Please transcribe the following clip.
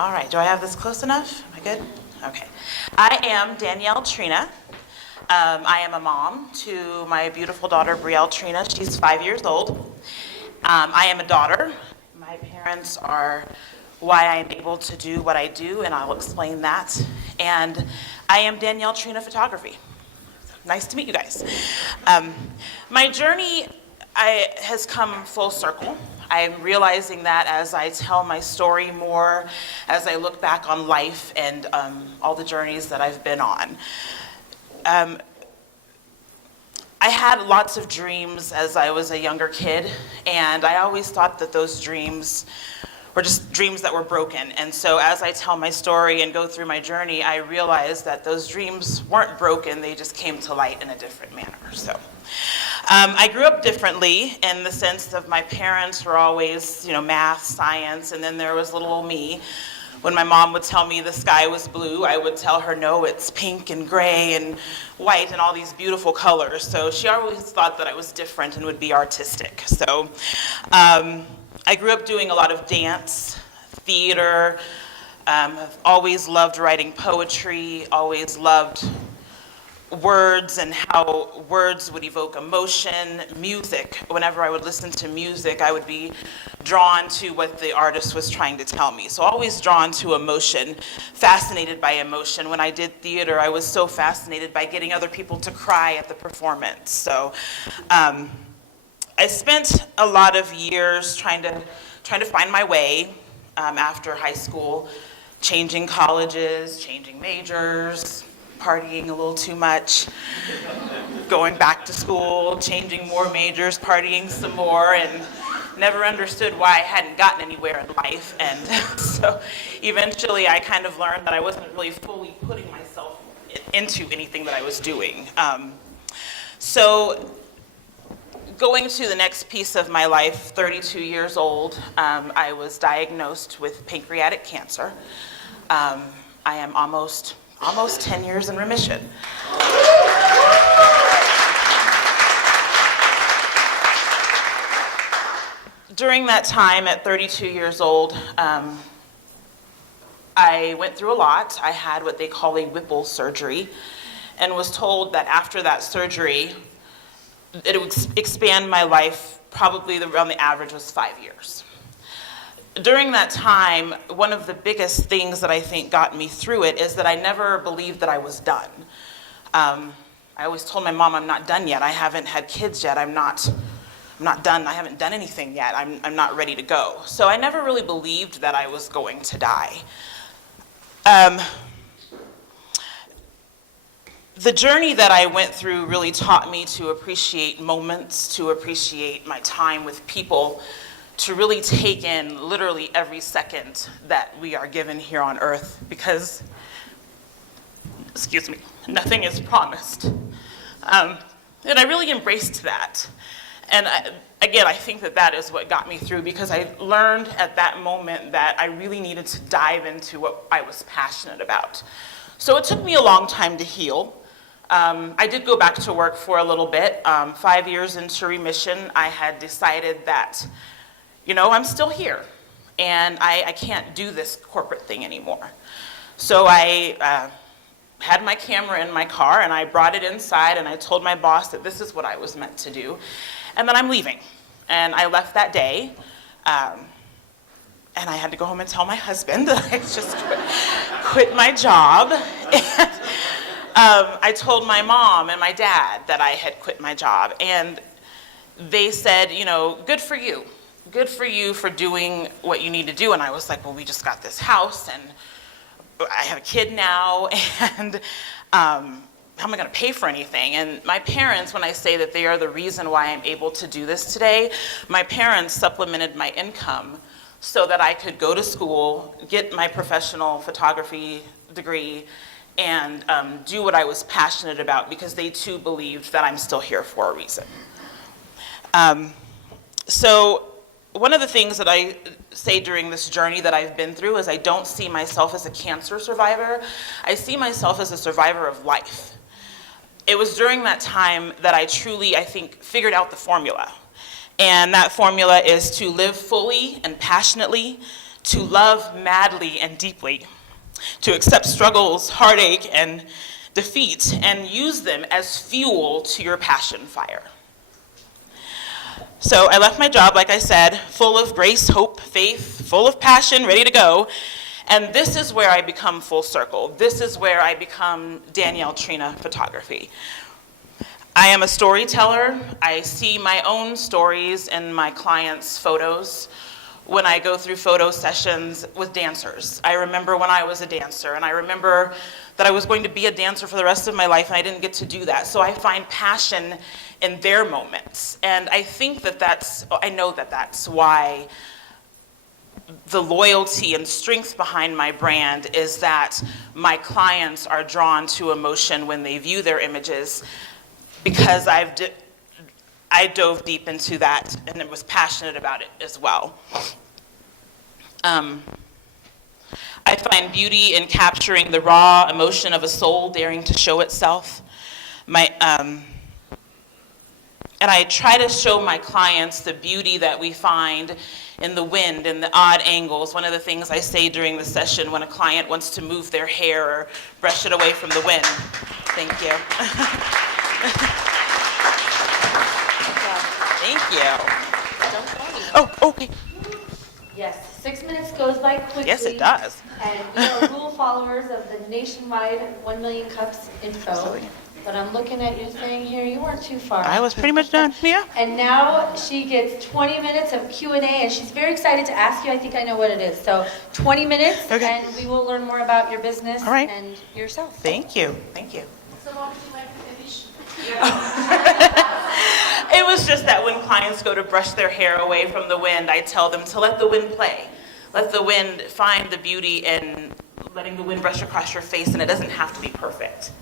All right, do I have this close enough? Am I good? Okay. I am Danielle Trina. I am a mom to my beautiful daughter, Brielle Trina. She's 5 years old. I am a daughter. My parents are why I am able to do what I do, and I'll explain that. And I am Danielle Trina Photography. Nice to meet you guys. My journey has come full circle. I'm realizing that as I tell my story more, as I look back on life and all the journeys that I've been on. I had lots of dreams as I was a younger kid, and I always thought that those dreams were just dreams that were broken. And so as I tell my story and go through my journey, I realized that those dreams weren't broken, they just came to light in a different manner. So I grew up differently in the sense of my parents were always, math, science, and then there was little old me. When my mom would tell me the sky was blue, I would tell her, no, it's pink and gray and white and all these beautiful colors. So she always thought that I was different and would be artistic. So I grew up doing a lot of dance, theater. I've always loved writing poetry, always loved words and how words would evoke emotion. Music, whenever I would listen to music, I would be drawn to what the artist was trying to tell me. So always drawn to emotion, fascinated by emotion. When I did theater, I was so fascinated by getting other people to cry at the performance. So I spent a lot of years trying to find my way after high school, changing colleges, changing majors, partying a little too much, going back to school, changing more majors, partying some more, and never understood why I hadn't gotten anywhere in life. And so eventually I kind of learned that I wasn't really fully putting myself into anything that I was doing. So going to the next piece of my life, 32 years old, I was diagnosed with pancreatic cancer. I am almost 10 years in remission. During that time, at 32 years old, I went through a lot. I had what they call a Whipple surgery and was told that after that surgery, it would expand my life, probably around the average was 5 years. During that time, one of the biggest things that I think got me through it is that I never believed that I was done. I always told my mom, I'm not done yet. I haven't had kids yet. I'm not done. I haven't done anything yet. I'm not ready to go. So I never really believed that I was going to die. The journey that I went through really taught me to appreciate moments, to appreciate my time with people, to really take in literally every second that we are given here on earth, because, nothing is promised. And I really embraced that. And I think that is what got me through, because I learned at that moment that I really needed to dive into what I was passionate about. So it took me a long time to heal. I did go back to work for a little bit. 5 years into remission, I had decided that I'm still here, and I can't do this corporate thing anymore. So I had my camera in my car, and I brought it inside, and I told my boss that this is what I was meant to do, and that I'm leaving. And I left that day, and I had to go home and tell my husband that I just quit my job. And I told my mom and my dad that I had quit my job, and they said, good for you. Good for you for doing what you need to do. And I was like, well, we just got this house, and I have a kid now, and how am I going to pay for anything? And my parents, when I say that they are the reason why I'm able to do this today, my parents supplemented my income so that I could go to school, get my professional photography degree, and do what I was passionate about, because they too believed that I'm still here for a reason. So one of the things that I say during this journey that I've been through is I don't see myself as a cancer survivor. I see myself as a survivor of life. It was during that time that I truly, I think, figured out the formula. And that formula is to live fully and passionately, to love madly and deeply, to accept struggles, heartache, and defeat, and use them as fuel to your passion fire. So I left my job, like I said, full of grace, hope, faith, full of passion, ready to go. And this is where I become full circle. This is where I become Danielle Photography. I am a storyteller. I see my own stories in my clients' photos when I go through photo sessions with dancers. I remember when I was a dancer, and I remember that I was going to be a dancer for the rest of my life, and I didn't get to do that. So I find passion in their moments. And I think I know that that's why the loyalty and strength behind my brand is that my clients are drawn to emotion when they view their images, because I dove deep into that and was passionate about it as well. I find beauty in capturing the raw emotion of a soul daring to show itself. And I try to show my clients the beauty that we find in the wind and the odd angles. One of the things I say during the session when a client wants to move their hair or brush it away from the wind. Thank you. Thank you. Oh, okay. Yes, 6 minutes goes by quickly. Yes, it does. And we are rule followers of the nationwide 1 million cups info. Absolutely. But I'm looking at your thing here, you weren't too far. I was pretty much done, yeah. And now she gets 20 minutes of Q&A, and she's very excited to ask you. I think I know what it is. So 20 minutes, Okay. and we will learn more about your business All right. and yourself. Thank you, thank you. So long as you like to finish. It was just that when clients go to brush their hair away from the wind, I tell them to let the wind play. Let the wind find the beauty in letting the wind brush across your face, and it doesn't have to be perfect.